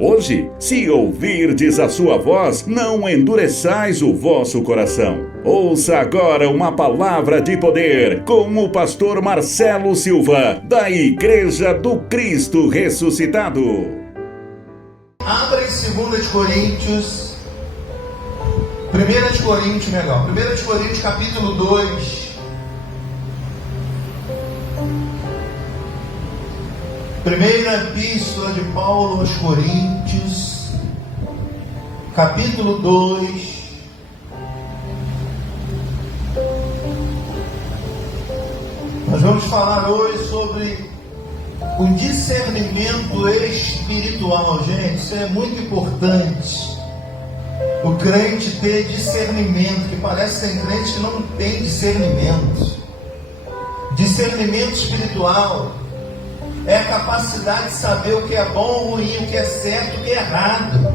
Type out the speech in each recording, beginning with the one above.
Hoje, se ouvirdes a sua voz, não endureçais o vosso coração. Ouça agora uma palavra de poder com o pastor Marcelo Silva, da Igreja do Cristo Ressuscitado. Abra em 2 de Coríntios, 1 de Coríntios capítulo 2. Primeira epístola de Paulo aos Coríntios, capítulo 2. Nós vamos falar hoje sobre o discernimento espiritual. Gente, isso é muito importante. O crente ter discernimento, que parece que tem crente que não tem discernimento. Discernimento espiritual é a capacidade de saber o que é bom, ruim, o que é certo, o que é errado.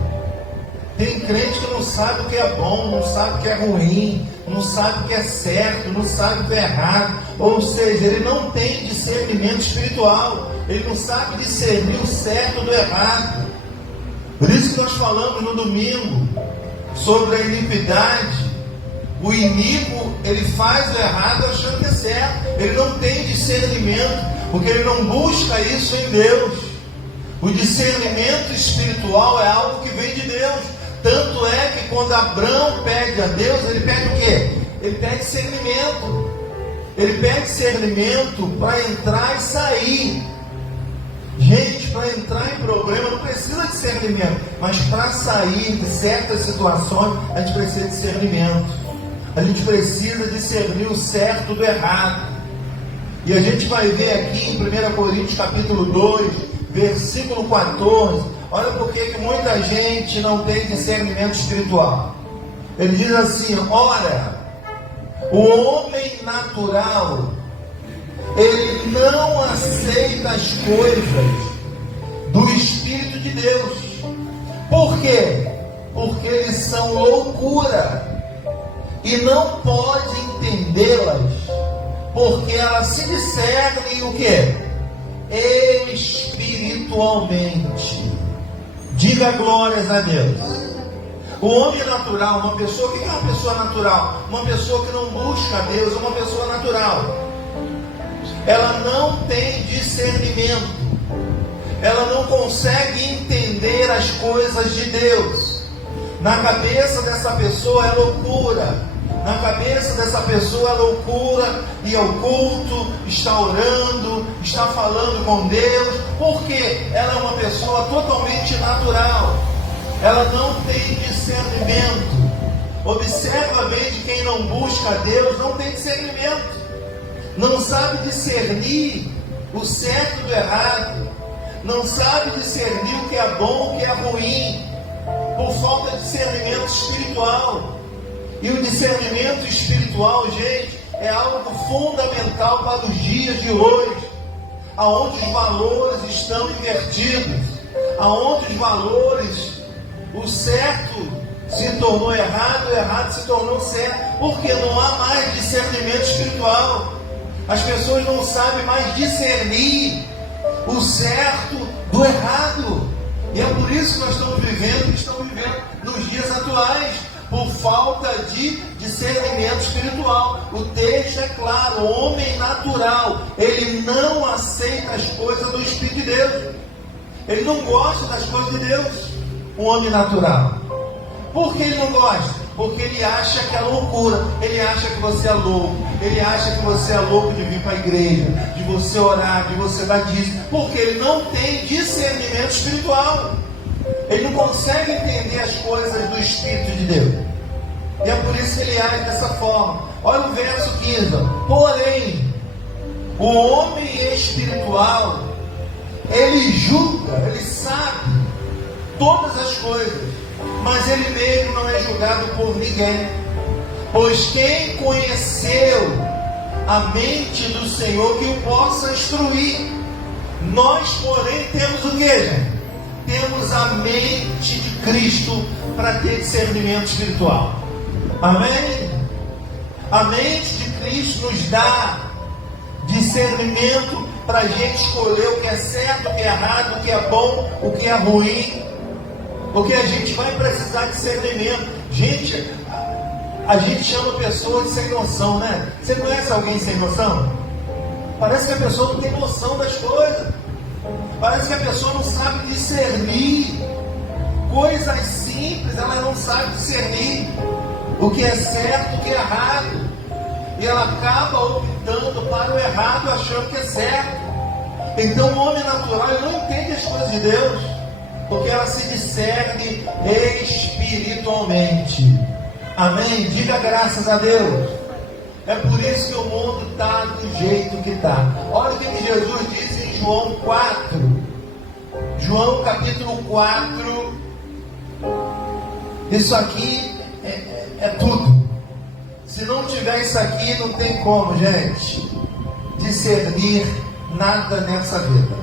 Tem crente que não sabe o que é bom, não sabe o que é ruim, não sabe o que é certo, não sabe o que é errado. Ou seja, ele não tem discernimento espiritual. Ele não sabe discernir o certo do errado. Por isso que nós falamos no domingo sobre a iniquidade. O iníquo, ele faz o errado achando que é certo. Ele não tem discernimento, porque ele não busca isso em Deus. O discernimento espiritual é algo que vem de Deus. Tanto é que quando Abraão pede a Deus, ele pede o quê? Ele pede discernimento. Ele pede discernimento para entrar e sair. Gente, para entrar em problema não precisa de discernimento, mas para sair de certas situações a gente precisa de discernimento. A gente precisa discernir o certo do errado. E a gente vai ver aqui em 1 Coríntios capítulo 2, versículo 14. Olha por que muita gente não tem discernimento espiritual. Ele diz assim: ora, o homem natural, ele não aceita as coisas do Espírito de Deus. Por quê? Porque eles são loucura e não pode entendê-las, porque elas se discernem o quê? Espiritualmente. Diga glórias a Deus. O homem natural, uma pessoa, o que é uma pessoa natural? Uma pessoa que não busca a Deus, uma pessoa natural. Ela não tem discernimento. Ela não consegue entender as coisas de Deus. Na cabeça dessa pessoa é loucura. Na cabeça dessa pessoa é loucura, e é o culto, está orando, está falando com Deus, porque ela é uma pessoa totalmente natural. Ela não tem discernimento. Observa bem, de quem não busca a Deus não tem discernimento. Não sabe discernir o certo do errado. Não sabe discernir o que é bom, o que é ruim, por falta de discernimento espiritual. E o discernimento espiritual, gente, é algo fundamental para os dias de hoje, aonde os valores estão invertidos, aonde os valores, o certo se tornou errado, o errado se tornou certo, porque não há mais discernimento espiritual. As pessoas não sabem mais discernir o certo do errado. E é por isso que nós estamos vivendo o que estamos vivendo nos dias atuais, por falta de discernimento espiritual. O texto é claro: o homem natural, ele não aceita as coisas do Espírito de Deus. Ele não gosta das coisas de Deus. O homem natural. Por que ele não gosta? Porque ele acha que é loucura. Ele acha que você é louco. Ele acha que você é louco de vir para a igreja, de você orar, de você dar dízimo. Porque ele não tem discernimento espiritual. Ele não consegue entender as coisas do Espírito de Deus. E é por isso que ele age dessa forma. Olha o verso 15. Porém, o homem espiritual, ele julga, ele sabe todas as coisas, mas ele mesmo não é julgado por ninguém. Pois quem conheceu a mente do Senhor que o possa instruir? Nós, porém, temos o que, gente? Temos a mente de Cristo para ter discernimento espiritual. Amém? A mente de Cristo nos dá discernimento para a gente escolher o que é certo, o que é errado, o que é bom, o que é ruim. Porque a gente vai precisar de discernimento. Gente, a gente chama pessoas sem noção, né? Você conhece alguém sem noção? Parece que a pessoa não tem noção das coisas. Parece que a pessoa não sabe discernir. Coisas simples, ela não sabe discernir o que é certo e o que é errado. E ela acaba optando para o errado, achando que é certo. Então o homem natural, ele não entende as coisas de Deus, porque ela se discerne espiritualmente. Amém? Diga graças a Deus. É por isso que o mundo está do jeito que está. Olha o que Jesus diz em João 4. João capítulo 4. Isso aqui é tudo. Se não tiver isso aqui, não tem como, gente, discernir nada nessa vida.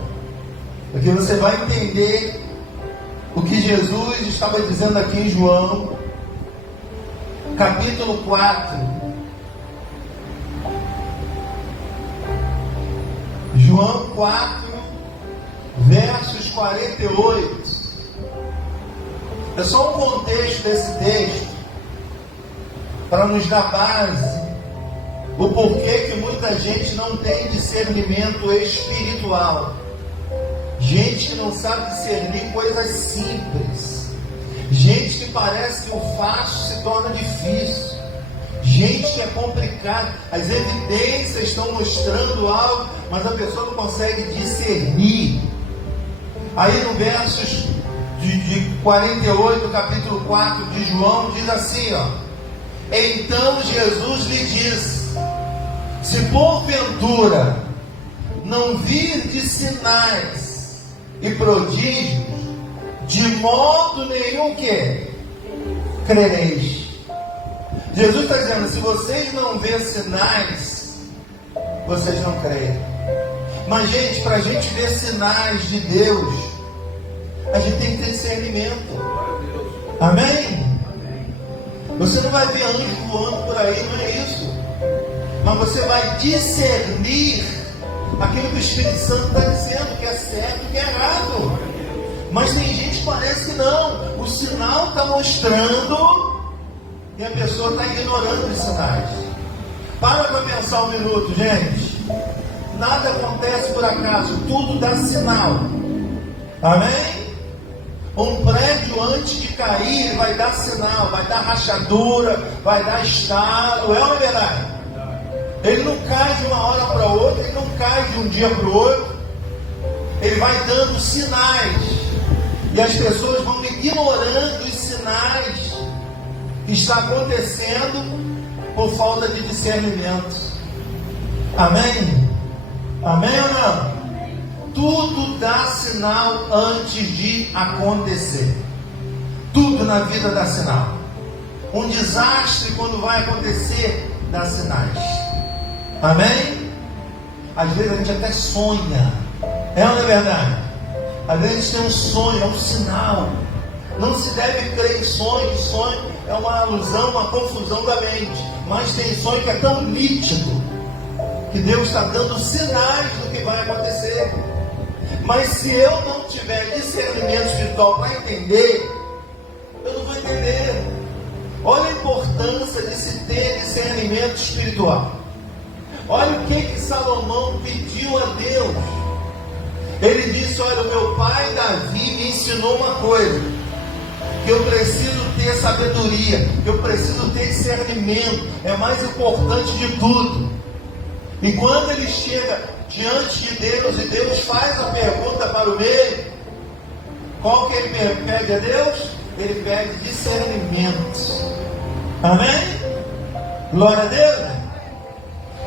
Porque você vai entender o que Jesus estava dizendo aqui em João, capítulo 4. João 4, versos 48. É só um contexto desse texto para nos dar base o porquê que muita gente não tem discernimento espiritual. Gente que não sabe discernir coisas simples. Gente que parece que o fácil se torna difícil. Gente que é complicado. As evidências estão mostrando algo, mas a pessoa não consegue discernir. Aí no versos de 48, capítulo 4 de João, diz assim, ó: então Jesus lhe disse: se porventura não virdes sinais e prodígios, de modo nenhum que crereis. Jesus está dizendo: se vocês não verem sinais, vocês não creem. Mas, gente, para a gente ver sinais de Deus, a gente tem que ter discernimento. Amém? Você não vai ver anjo voando por aí, não é isso. Mas você vai discernir aquilo que o Espírito Santo está dizendo, que é certo e que é errado. Mas tem gente que parece que não. O sinal está mostrando e a pessoa está ignorando os sinais. Para pensar um minuto, gente. Nada acontece por acaso, tudo dá sinal. Amém? Um prédio antes de cair vai dar sinal, vai dar rachadura, vai dar estalo, é ou não é verdade? Ele não cai de uma hora para outra, ele não cai de um dia para o outro. Ele vai dando sinais. E as pessoas vão ignorando os sinais que está acontecendo por falta de discernimento. Amém? Amém ou não? Tudo dá sinal antes de acontecer. Tudo na vida dá sinal. Um desastre, quando vai acontecer, dá sinais. Amém? Às vezes a gente até sonha. É ou não é verdade? Às vezes a gente tem um sonho, é um sinal. Não se deve crer em sonho. Sonho é uma alusão, uma confusão da mente. Mas tem sonho que é tão nítido que Deus está dando sinais do que vai acontecer. Mas se eu não tiver discernimento espiritual para entender, eu não vou entender. Olha a importância de se ter discernimento espiritual. Olha o que Salomão pediu a Deus. Ele disse: olha, o meu pai Davi me ensinou uma coisa, que eu preciso ter sabedoria, que eu preciso ter discernimento, é mais importante de tudo. E quando ele chega diante de Deus e Deus faz a pergunta para o meio, qual que ele pede a Deus? Ele pede discernimento. Amém? Glória a Deus.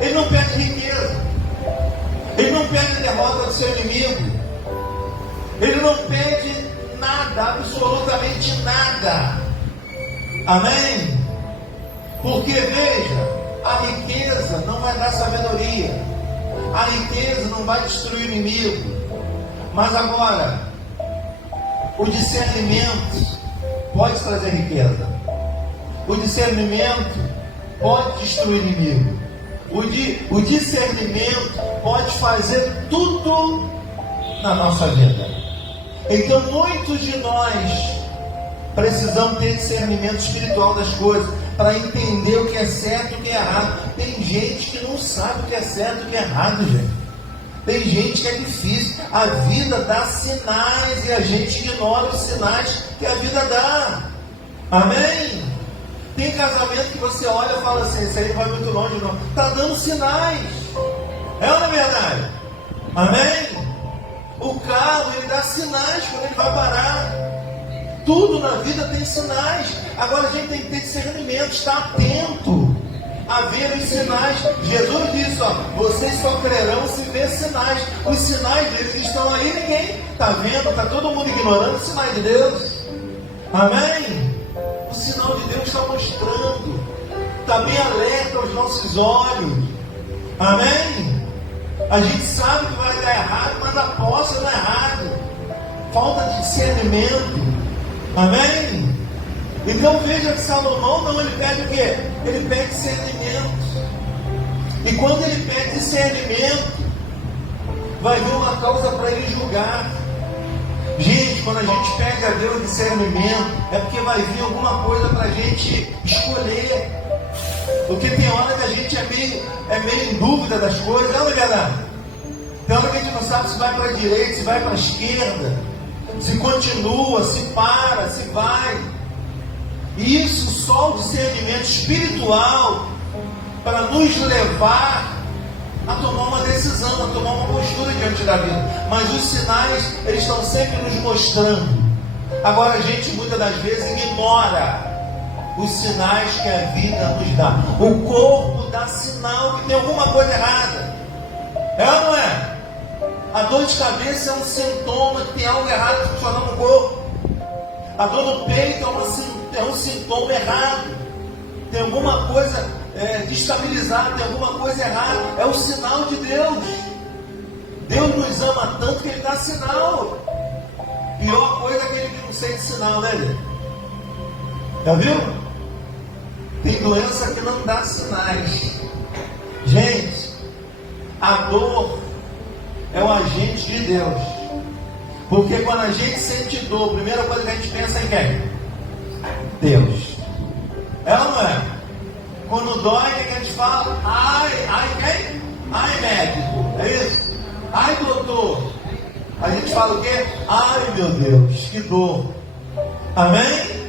Ele não pede riqueza, ele não pede derrota do seu inimigo, ele não pede nada, absolutamente nada. Amém? Porque veja, a riqueza não vai dar sabedoria, a riqueza não vai destruir o inimigo. Mas agora, o discernimento pode trazer riqueza, o discernimento pode destruir o inimigo, o discernimento pode fazer tudo na nossa vida. Então muitos de nós Precisamos ter discernimento espiritual das coisas, para entender o que é certo e o que é errado. Tem gente que não sabe o que é certo e o que é errado, gente. Tem gente que é difícil. A vida dá sinais e a gente ignora os sinais que a vida dá. Amém? Tem casamento que você olha e fala assim, isso aí não vai muito longe não. Está dando sinais. É ou não é verdade? Amém? O carro, ele dá sinais quando ele vai parar. Tudo na vida tem sinais. Agora a gente tem que ter discernimento, estar atento a ver os sinais. Jesus disse, ó, vocês só crerão se ver sinais. Os sinais deles estão aí, ninguém está vendo, está todo mundo ignorando os sinais de Deus. Amém? O sinal de Deus está mostrando, está bem alerta aos nossos olhos. Amém? A gente sabe que vai dar errado, mas aposta no errado. Falta de discernimento. Amém? Então veja que Salomão não, ele pede o quê? Ele pede discernimento. E quando ele pede discernimento, vai vir uma causa para ele julgar. Gente, quando a gente pede a Deus discernimento, é porque vai vir alguma coisa para a gente escolher. Porque tem hora que a gente é meio em dúvida das coisas, não é verdade? Tem hora que a gente não sabe se vai para a direita, se vai para a esquerda, se continua, se para, se vai. E isso só o discernimento espiritual para nos levar a tomar uma decisão, a tomar uma postura diante da vida. Mas os sinais, eles estão sempre nos mostrando. Agora a gente muitas das vezes ignora os sinais que a vida nos dá. O corpo dá sinal que tem alguma coisa errada. É ou não é? A dor de cabeça é um sintoma que tem algo errado funcionando no corpo. A dor no peito é um sintoma errado. Tem alguma coisa destabilizada, tem alguma coisa errada. É o sinal de Deus. Deus nos ama tanto que Ele dá sinal. Pior coisa é aquele que não sente sinal, né, gente? Já viu? Tem doença que não dá sinais. Gente, a dor é o agente de Deus. Porque quando a gente sente dor, a primeira coisa que a gente pensa em quem? Deus. É ou não é? Quando dói, o que a gente fala? Ai quem? Ai, médico. É isso? Ai, doutor. A gente fala o quê? Ai, meu Deus, que dor. Amém?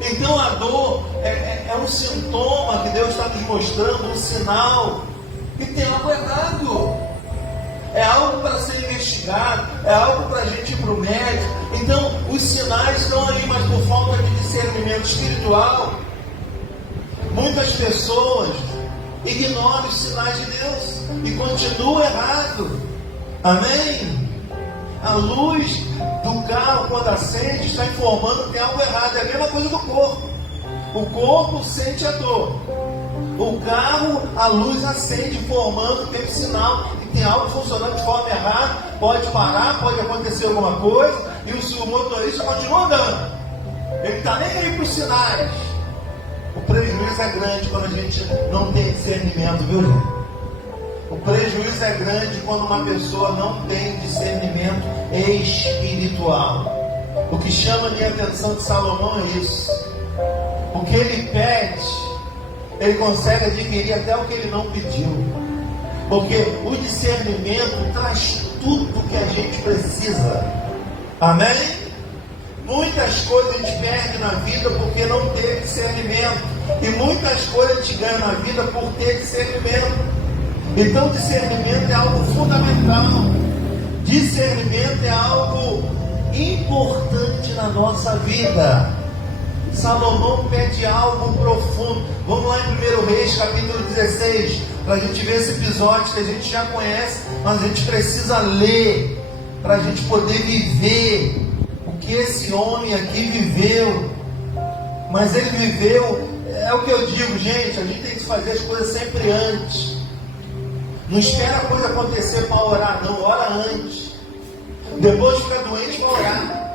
Então a dor é um sintoma que Deus está nos mostrando, um sinal que tem algo errado. É algo para ser investigado, é algo para a gente ir para o médico. Então os sinais estão aí, mas por falta de discernimento espiritual, muitas pessoas ignoram os sinais de Deus e continuam errado. Amém? A luz do carro, quando acende, está informando que tem algo errado. É a mesma coisa do corpo. O corpo sente a dor. O carro, a luz acende, informando que tem um sinal que tem algo funcionando de forma errada. Pode parar, pode acontecer alguma coisa, e o motorista continua andando. Ele não está nem aí para os sinais. O prejuízo é grande quando a gente não tem discernimento, viu, gente? O prejuízo é grande quando uma pessoa não tem discernimento espiritual. O que chama a minha atenção de Salomão é isso. O que ele pede, ele consegue adquirir até o que ele não pediu. Porque o discernimento traz tudo que a gente precisa. Amém? Muitas coisas a gente perde na vida porque não teve discernimento. E muitas coisas a gente ganha na vida por ter discernimento. Então discernimento é algo fundamental. Discernimento é algo importante na nossa vida. Salomão pede algo profundo. Vamos lá em 1 Reis, capítulo 16, para a gente ver esse episódio que a gente já conhece, mas a gente precisa ler, para a gente poder viver o que esse homem aqui viveu. Mas ele viveu, é o que eu digo, gente, a gente tem que fazer as coisas sempre antes. Não espera a coisa acontecer para orar, não, ora antes. Depois de ficar doente, vai orar.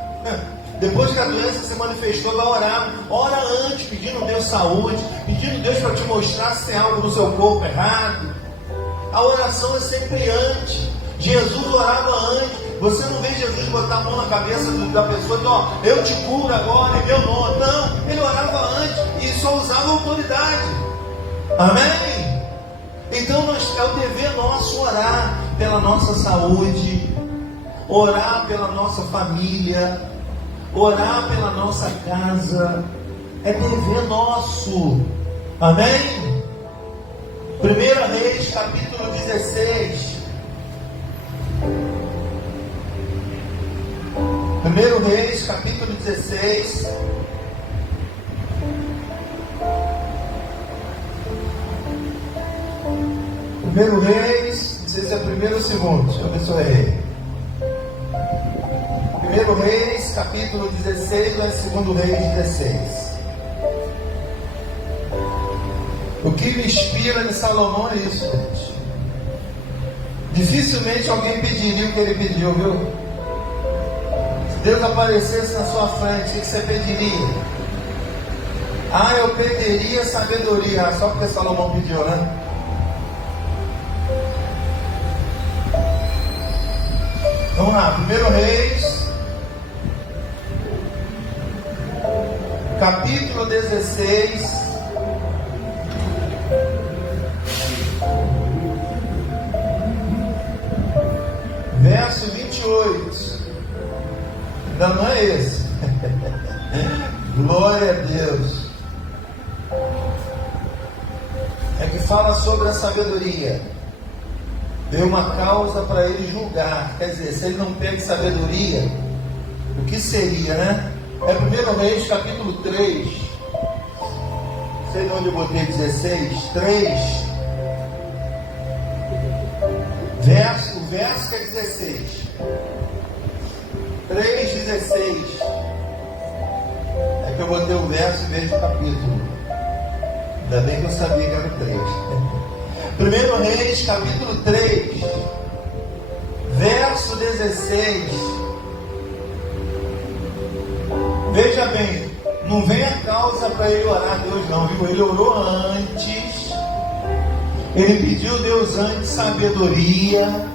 Depois que a doença se manifestou, vai orar. Ora antes, pedindo a Deus saúde, pedindo a Deus para te mostrar se tem algo no seu corpo errado. A oração é sempre antes. Jesus orava antes. Você não vê Jesus botar a mão na cabeça da pessoa e ó, eu te curo agora em meu nome. Não, ele orava antes e só usava autoridade. Amém? Então é o dever nosso orar pela nossa saúde, orar pela nossa família, orar pela nossa casa. É dever nosso. Amém? 1 Reis, capítulo 16. 1 Reis, capítulo 16. Primeiro Reis, não sei se é primeiro ou segundo, deixa eu ver se eu errei. 1 Reis, capítulo 16, ou é 2 Reis 16? O que me inspira em Salomão é isso, gente. Dificilmente alguém pediria o que ele pediu, viu? Se Deus aparecesse na sua frente, o que você pediria? Ah, eu pediria sabedoria, só porque Salomão pediu, né? Vamos lá, 1 Reis, capítulo 16, verso 28. Ainda não é esse. Glória a Deus. É que fala sobre a sabedoria. Deu uma causa para ele julgar. Quer dizer, se ele não pega sabedoria, o que seria, né? É 1 Reis, capítulo 3. Não sei de onde eu botei 16. 3. O verso que é 16. 3,16. É que eu botei o verso em vez do capítulo. Ainda bem que eu sabia que era o 3. 1 Reis, capítulo 3, verso 16. Veja bem, não vem a causa para ele orar a Deus não, viu? Ele orou antes. Ele pediu a Deus antes sabedoria.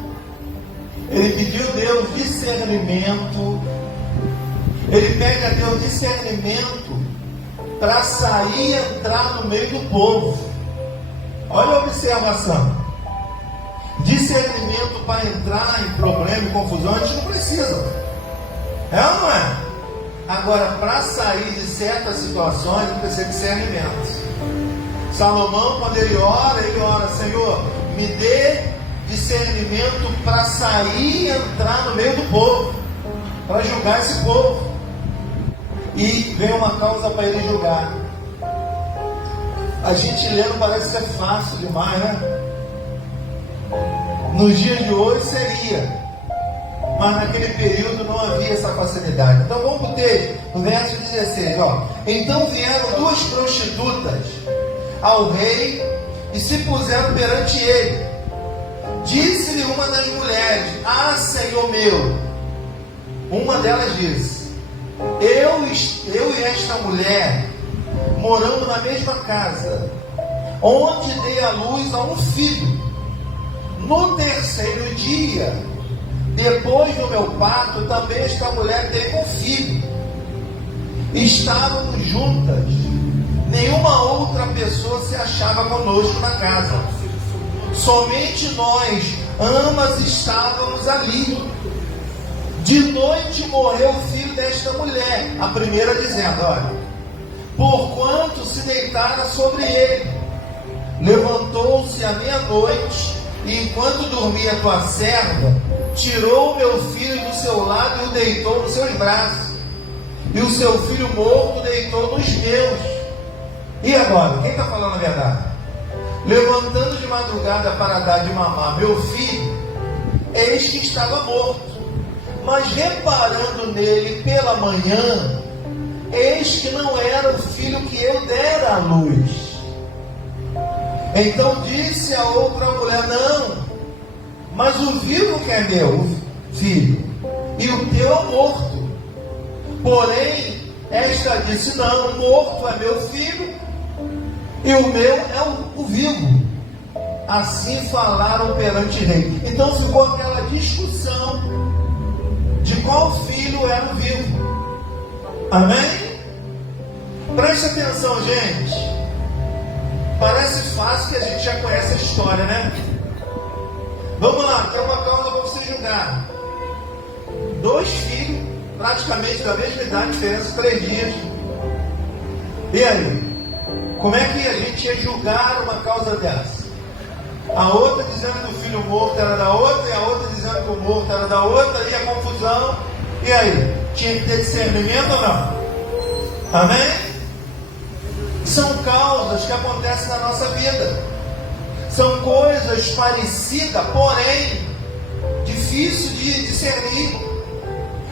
Ele pediu a Deus discernimento. Ele pede a Deus discernimento para sair e entrar no meio do povo. Olha a observação. Discernimento para entrar em problema e confusão, a gente não precisa. É ou não é? Agora, para sair de certas situações, precisa de discernimento. Salomão, quando ele ora, Senhor, me dê discernimento para sair e entrar no meio do povo, para julgar esse povo. E vem uma causa para ele julgar. A gente lendo parece ser fácil demais, né? Nos dias de hoje seria, mas naquele período não havia essa facilidade. Então vamos para o texto, no verso 16, ó. Então vieram duas prostitutas ao rei e se puseram perante ele. Disse-lhe uma das mulheres: Ah, Senhor meu. Uma delas disse: eu e esta mulher moramos na mesma casa, onde dei à luz a um filho. No terceiro dia, depois do meu parto, também esta mulher teve um filho. Estávamos juntas, nenhuma outra pessoa se achava conosco na casa. Somente nós, ambas estávamos ali. De noite morreu o filho desta mulher. A primeira dizendo: olha, porquanto se deitara sobre ele. Levantou-se à meia-noite, e enquanto dormia tua serva, tirou meu filho do seu lado e o deitou nos seus braços. E o seu filho morto deitou nos meus. E agora, quem está falando a verdade? Levantando de madrugada para dar de mamar meu filho, eis que estava morto. Mas reparando nele pela manhã, eis que não era o filho que eu dera à luz. Então disse a outra mulher: não, mas o vivo que é meu filho, e o teu é morto. Porém, esta disse: não, o morto é meu filho, e o meu é o vivo. Assim falaram perante o rei. Então ficou aquela discussão. qual filho era o vivo. Amém? Preste atenção, gente. Parece fácil que a gente já conhece a história, né? Vamos lá, tem uma causa para você julgar. 2 filhos, praticamente da mesma idade, diferença 3 dias. E aí? Como é que a gente ia julgar uma causa dessa? A outra dizendo que o filho morto era da outra, e a outra dizendo que o morto era da outra, e a confusão. E aí? Tinha que ter discernimento ou não? Amém? São causas que acontecem na nossa vida. São coisas parecidas, porém difícil de discernir.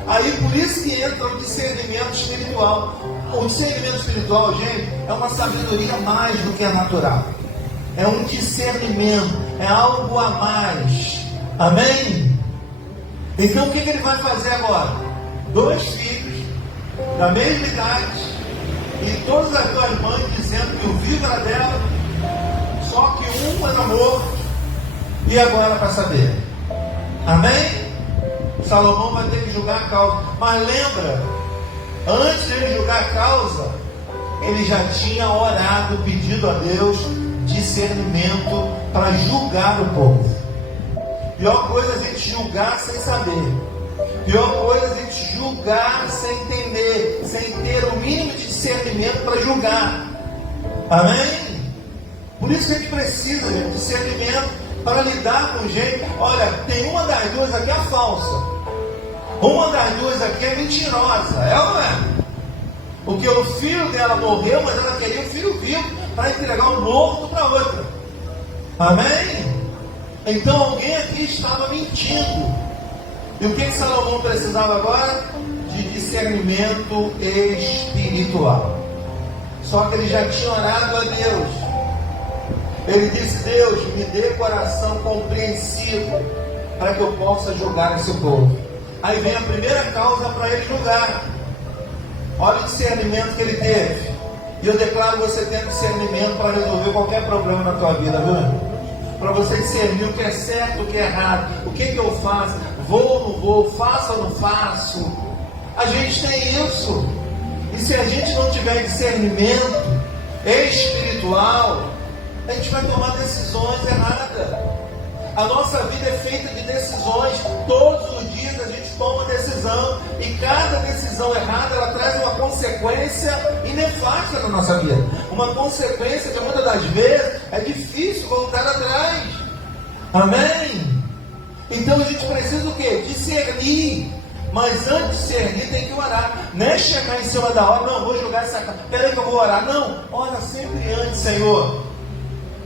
Aí por isso que entra o discernimento espiritual. O discernimento espiritual, gente, é uma sabedoria mais do que a natural. É um discernimento, é algo a mais. Amém? Então o que ele vai fazer agora? 2 filhos da mesma idade, e todas as 2 mães dizendo que o vivo era dela, só que um era morto. E agora para saber? Amém? Salomão vai ter que julgar a causa. Mas lembra, antes de ele julgar a causa, ele já tinha orado, pedido a Deus discernimento para julgar o povo. Pior coisa é a gente julgar sem saber. Pior coisa é a gente julgar sem entender, sem ter o mínimo de discernimento para julgar. Amém? Por isso que a gente precisa de discernimento para lidar com gente. Olha, tem uma das 2 aqui é falsa. Uma das 2 aqui é mentirosa. É ou não é? Porque o filho dela morreu, mas ela queria o filho vivo para entregar o morto para outra. Amém? Então alguém aqui estava mentindo. E o que Salomão precisava agora? De discernimento espiritual. Só que ele já tinha orado a Deus. Ele disse: Deus, me dê coração compreensivo para que eu possa julgar esse povo. Aí vem a primeira causa para ele julgar. Olha o discernimento que ele teve. E eu declaro: você tem discernimento para resolver qualquer problema na tua vida, viu? Para você discernir o que é certo, o que é errado. O que eu faço? Vou ou não vou? Faço ou não faço? A gente tem isso. E se a gente não tiver discernimento espiritual, a gente vai tomar decisões erradas. A nossa vida é feita de decisões. Todos os dias a gente toma decisão. E cada decisão errada, ela traz uma consequência nefasta na nossa vida. Uma consequência que muitas das vezes é difícil voltar atrás. Amém? Então a gente precisa o quê? Discernir. Mas antes de discernir tem que orar. Não é chegar em cima da hora: não, vou jogar essa cara, peraí que eu vou orar. Não, ora sempre antes: Senhor,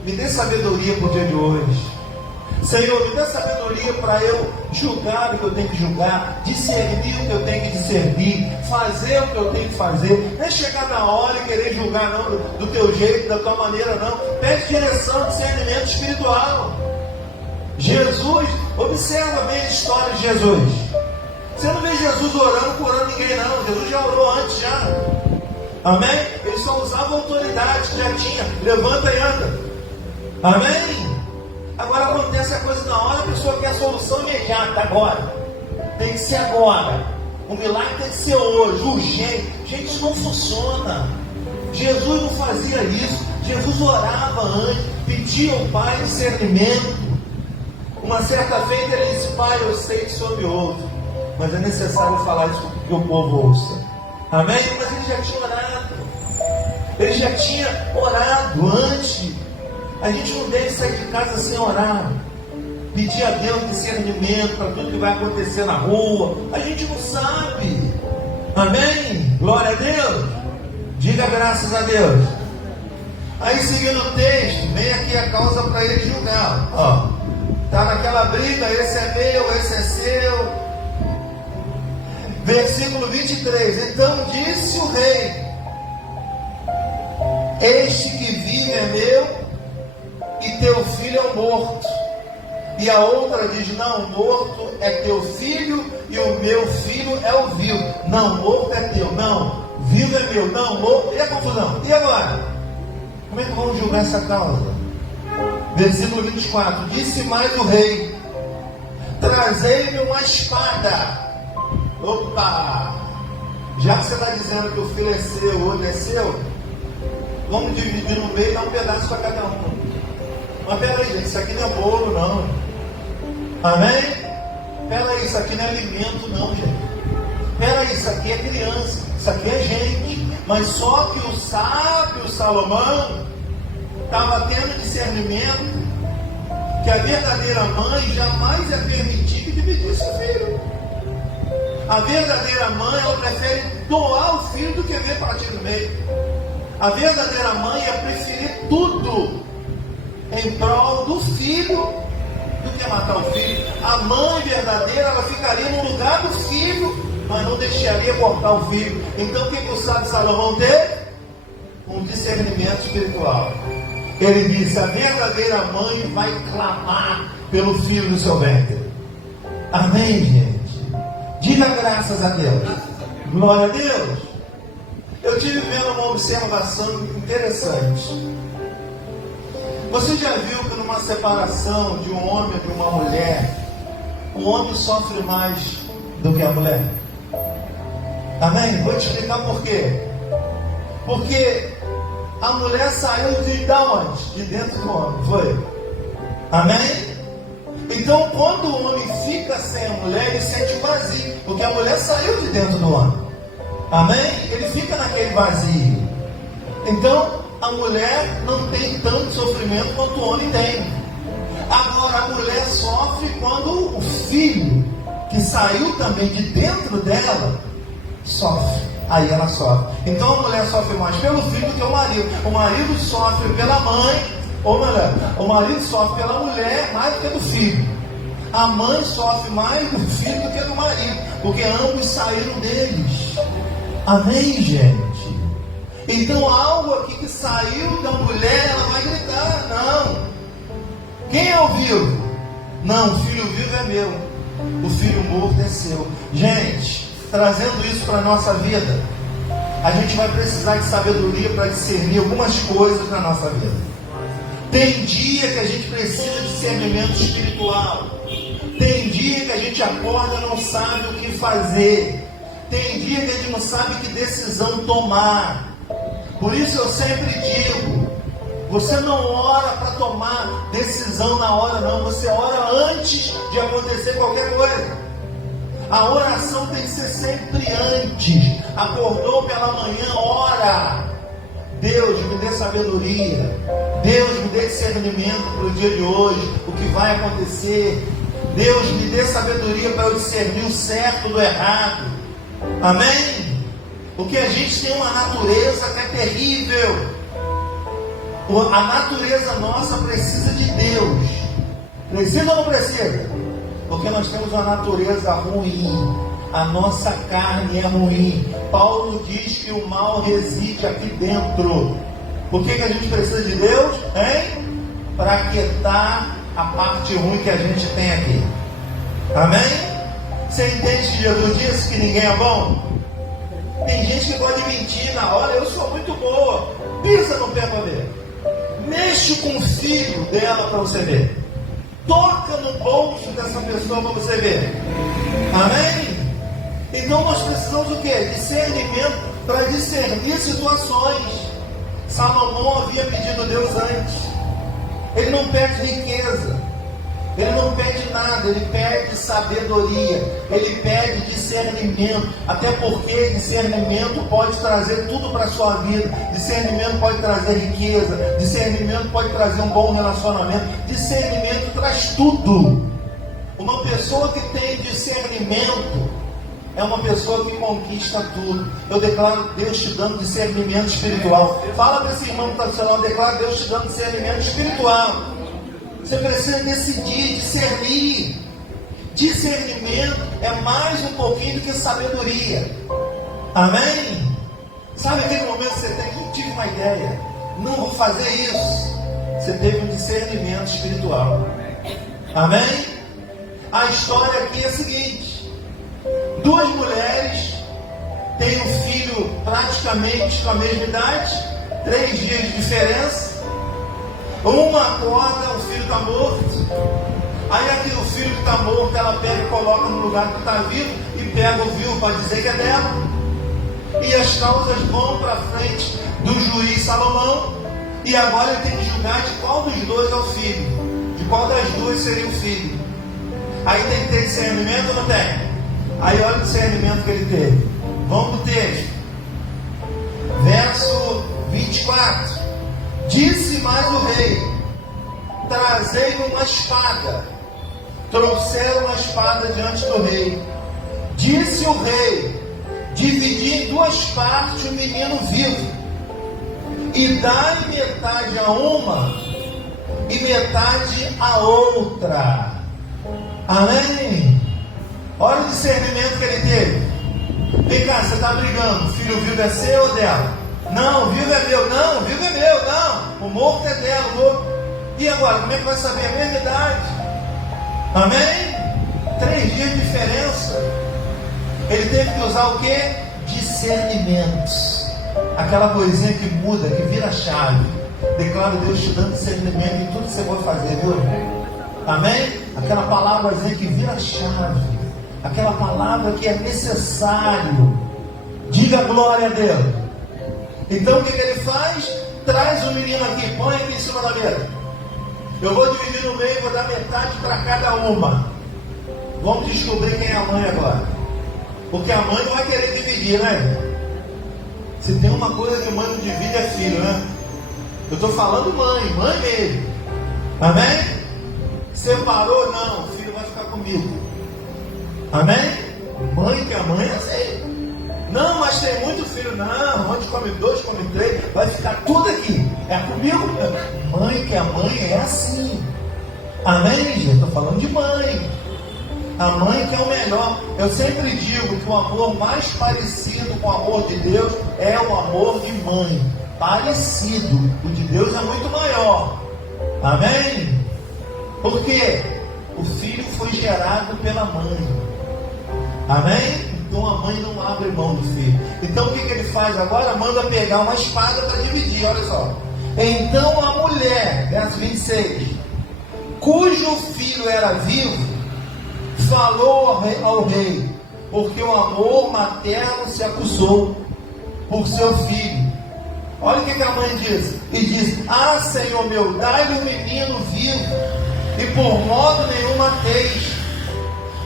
me dê sabedoria para o dia de hoje. Senhor, me dê sabedoria para eu julgar o que eu tenho que julgar, discernir o que eu tenho que discernir, fazer o que eu tenho que fazer. Não é chegar na hora e querer julgar não, do teu jeito, da tua maneira, não. Pede direção, discernimento espiritual. Jesus, observa bem a história de Jesus. Você não vê Jesus orando, curando ninguém não. Jesus já orou antes já. Amém? Ele só usava a autoridade que já tinha. Levanta e anda. Amém? Agora acontece a coisa na hora, a pessoa quer a solução imediata, agora. Tem que ser agora. O milagre tem que ser hoje, urgente. Gente, isso não funciona. Jesus não fazia isso. Jesus orava antes, pedia ao Pai discernimento. Uma certa feita ele disse: Pai, eu sei que o Senhor me ouve, mas é necessário falar isso para que o povo ouça. Amém? Mas ele já tinha orado. Ele já tinha orado antes. A gente não deve sair de casa sem orar. Pedir a Deus discernimento para tudo que vai acontecer na rua. A gente não sabe. Amém? Glória a Deus. Diga graças a Deus. Aí seguindo o texto, vem aqui a causa para ele julgar. Está naquela briga: esse é meu, esse é seu. Versículo 23. Então disse o rei: este que vive é meu, e teu filho é o morto. E a outra diz: não, morto é teu filho, e o meu filho é o vivo. Não, morto é teu. Não, vivo é meu. Não, morto. E a confusão? E agora? Como é que vamos julgar essa causa? Versículo 24. Disse mais o rei: trazei-me uma espada. Opa! Já que você está dizendo que o filho é seu, o outro é seu, vamos dividir no meio e dar um pedaço para cada um. Mas peraí, gente, isso aqui não é bolo, não. Amém? Peraí, isso aqui não é alimento, não, gente. Peraí, isso aqui é criança, isso aqui é gente. Mas só que o sábio Salomão estava tendo discernimento que a verdadeira mãe jamais ia permitir que dividisse o filho. A verdadeira mãe, ela prefere doar o filho do que ver partir no meio. A verdadeira mãe ia preferir tudo em prol do filho do que matar o filho. A mãe verdadeira, ela ficaria no lugar do filho, mas não deixaria cortar o filho. Então o que o sábio Salomão teve? Um discernimento espiritual. Ele disse: a verdadeira mãe vai clamar pelo filho do seu ventre. Amém, gente? Diga graças a Deus. Glória a Deus. Eu tive vendo uma observação interessante. Você já viu que numa separação de um homem e de uma mulher, o homem sofre mais do que a mulher? Amém? Vou te explicar por quê. Porque a mulher saiu de onde? De dentro do homem, foi? Amém? Então quando o homem fica sem a mulher, ele sente um vazio, porque a mulher saiu de dentro do homem. Amém? Ele fica naquele vazio. Então a mulher não tem tanto sofrimento quanto o homem tem. Agora a mulher sofre quando o filho, que saiu também de dentro dela, sofre. Aí ela sofre. Então a mulher sofre mais pelo filho do que o marido. O marido sofre pela mãe, ou melhor, o marido sofre pela mulher mais do que do filho. A mãe sofre mais do filho do que do marido, porque ambos saíram deles. Amém, gente? Então algo aqui que saiu da mulher, ela vai gritar: não. Quem é o vivo? Não, o filho vivo é meu, o filho morto é seu. Gente, trazendo isso para a nossa vida, a gente vai precisar de sabedoria para discernir algumas coisas na nossa vida. Tem dia que a gente precisa de discernimento espiritual. Tem dia que a gente acorda e não sabe o que fazer. Tem dia que a gente não sabe que decisão tomar. Por isso eu sempre digo: você não ora para tomar decisão na hora, não. Você ora antes de acontecer qualquer coisa. A oração tem que ser sempre antes. Acordou pela manhã, ora: Deus, me dê sabedoria. Deus, me dê discernimento para o dia de hoje, o que vai acontecer. Deus, me dê sabedoria para eu discernir o certo do errado. Amém? Porque a gente tem uma natureza que é terrível. A natureza nossa precisa de Deus. Precisa ou não precisa? Porque nós temos uma natureza ruim. A nossa carne é ruim. Paulo diz que o mal reside aqui dentro. Por que a gente precisa de Deus? Hein? Para aquietar a parte ruim que a gente tem aqui. Amém? Você entende que Jesus disse que ninguém é bom? Tem gente que pode mentir na hora: eu sou muito boa. Pisa no pé para ver. Mexe com o filho dela para você ver. Toca no bolso dessa pessoa para você ver. Amém? Então nós precisamos o quê? Discernimento para discernir situações. Salomão havia pedido a Deus antes. Ele não pede riqueza, ele não pede nada, ele pede sabedoria, ele pede discernimento. Até porque discernimento pode trazer tudo para a sua vida. Discernimento pode trazer riqueza, discernimento pode trazer um bom relacionamento. Discernimento traz tudo. Uma pessoa que tem discernimento é uma pessoa que conquista tudo. Eu declaro Deus te dando discernimento espiritual. Fala para esse irmão que está do seu lado: declaro Deus te dando discernimento espiritual. Você precisa decidir, discernir. Discernimento é mais um pouquinho do que sabedoria. Amém? Sabe aquele momento que você tem: eu tive uma ideia, não vou fazer isso. Você teve um discernimento espiritual. Amém? A história aqui é a seguinte: duas mulheres têm um filho praticamente com a mesma idade, 3 dias de diferença. Uma acorda, o filho está morto. Aí aquele filho que está morto, ela pega e coloca no lugar que está vivo e pega o viúvo para dizer que é dela. E as causas vão para frente do juiz Salomão. E agora ele tem que julgar de qual dos dois é o filho. De qual das duas seria o filho. Aí tem que ter discernimento ou não tem? Aí olha o discernimento que ele teve. Vamos para o texto. Verso 24. Disse mais o rei: trazei-me uma espada. Trouxeram uma espada diante do rei. Disse o rei: dividi em duas partes o menino vivo, e dai metade a uma e metade a outra. Amém? Olha o discernimento que ele teve. Vem cá, você está brigando, o filho vivo é seu ou dela? Não, o vivo é meu. Não, o vivo é meu. Não, o morto é dela, o morto. E agora, como é que vai saber a mesma idade? Amém? 3 dias de diferença. Ele teve que usar o que? Discernimentos. Aquela coisinha que muda, que vira chave. Declaro Deus te dando discernimento em tudo que você pode fazer, viu? Amém? Aquela palavrazinha que vira chave. Aquela palavra que é necessário. Diga glória a Deus. Então o que ele faz? Traz o menino aqui, põe aqui em cima da mesa. Eu vou dividir no meio, vou dar metade para cada uma. Vamos descobrir quem é a mãe agora. Porque a mãe não vai querer dividir, né? Se tem uma coisa que mãe não divide é filho, né? Eu estou falando mãe mesmo. Amém? Separou? Não, o filho vai ficar comigo. Amém? Mãe que a mãe é assim. Não, mas tem muito filho. Não, onde come 2, come 3, vai ficar tudo aqui. É comigo. Mãe que a mãe é assim. Amém, gente? Estou falando de mãe. A mãe que é o melhor. Eu sempre digo que o amor mais parecido com o amor de Deus é o amor de mãe. Parecido. O de Deus é muito maior. Amém? Porque o filho foi gerado pela mãe. Amém? Então a mãe não abre mão do filho. Então o que ele faz agora? Manda pegar uma espada para dividir. Olha só. Então a mulher, verso 26, cujo filho era vivo, falou ao rei, porque o amor materno se acusou por seu filho. Olha o que a mãe diz. E diz: ah, Senhor meu, dai-lhe um menino vivo, e por modo nenhum mateis.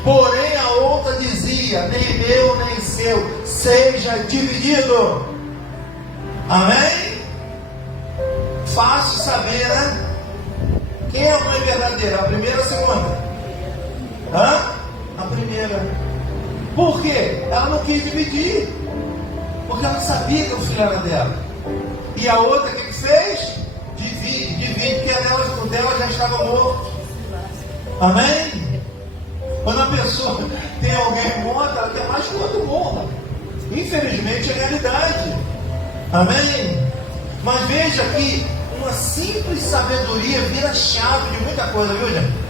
Porém a outra dizia: nem meu, nem seu, seja dividido. Amém? Fácil saber, né? Quem é a mãe verdadeira? A primeira ou a segunda? A primeira. Por quê? Ela não quis dividir. Porque ela sabia que o filho era dela. E a outra, o que fez? Divide, porque o dela já estava morto. Amém? Quando a pessoa tem alguém morto, ela quer mais que o outro morra. Infelizmente é a realidade. Amém? Mas veja que uma simples sabedoria vira chave de muita coisa, viu, gente?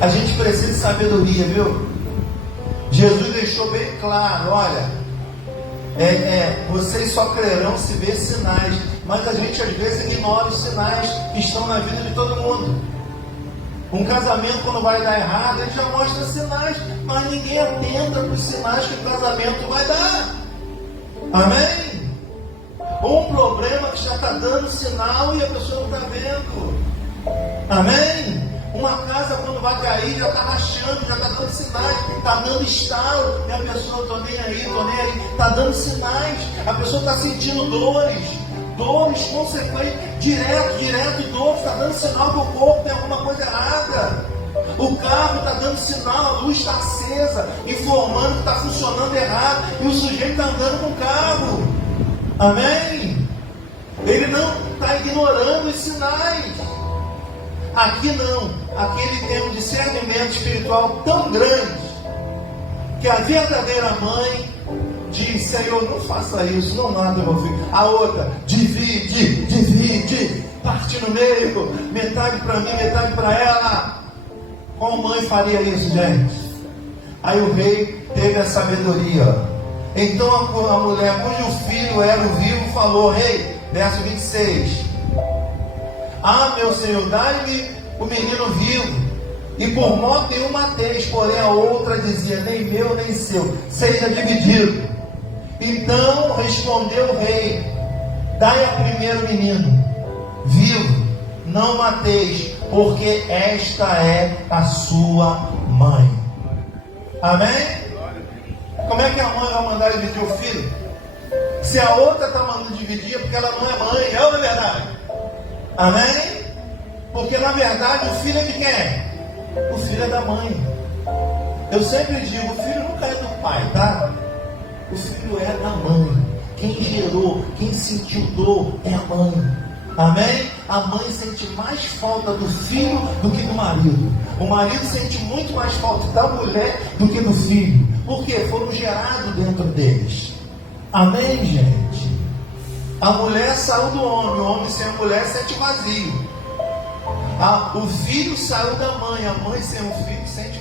A gente precisa de sabedoria, viu? Jesus deixou bem claro: olha, vocês só crerão se ver sinais. Mas a gente às vezes ignora os sinais que estão na vida de todo mundo. Um casamento, quando vai dar errado, ele já mostra sinais, mas ninguém atenta para os sinais que o casamento vai dar. Amém? Ou um problema que já está dando sinal e a pessoa não está vendo. Amém? Uma casa, quando vai cair, já está rachando, já está dando sinais, está dando estalo, e a pessoa: estou nem aí, está dando sinais. A pessoa está sentindo dores consequentes, direto dores, está dando sinal que o corpo tem alguma coisa errada. O carro está dando sinal, a luz está acesa, informando que está funcionando errado, e o sujeito está andando com o carro. Amém? Ele não está ignorando os sinais. Aqui não. Aqui ele tem um discernimento espiritual tão grande que a verdadeira mãe diz: Senhor, não faça isso, não mata meu filho. A outra: divide, parte no meio, metade para mim, metade para ela. Qual mãe faria isso, gente? Aí o rei teve a sabedoria. Então a mulher cujo filho era o vivo falou: rei, verso 26, ah, meu senhor, dai-me o menino vivo, E por modo nenhum mateis, porém a outra dizia: nem meu, nem seu, seja dividido. Então respondeu o rei: dai ao primeiro menino vivo, não mateis, porque esta é a sua mãe. Amém? Como é que a mãe vai mandar dividir o filho? Se a outra está mandando dividir, é porque ela não é mãe, é ou não é verdade? Amém? Porque na verdade o filho é de quem? O filho é da mãe. Eu sempre digo, o filho nunca é do pai, tá? O filho é da mãe. Quem gerou, quem sentiu dor é a mãe. Amém? A mãe sente mais falta do filho do que do marido. O marido sente muito mais falta da mulher do que do filho. Por quê? Foram gerados dentro deles. Amém, gente? A mulher saiu do homem. O homem sem a mulher sente vazio. O filho saiu da mãe. A mãe sem o filho sente